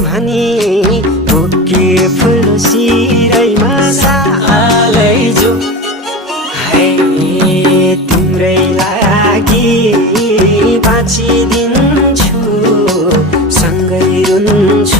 भनी बुके फुल सिरैमा सालैजो है तिम्रै लागि बाँचिदिन्छु सँगै रुन्छु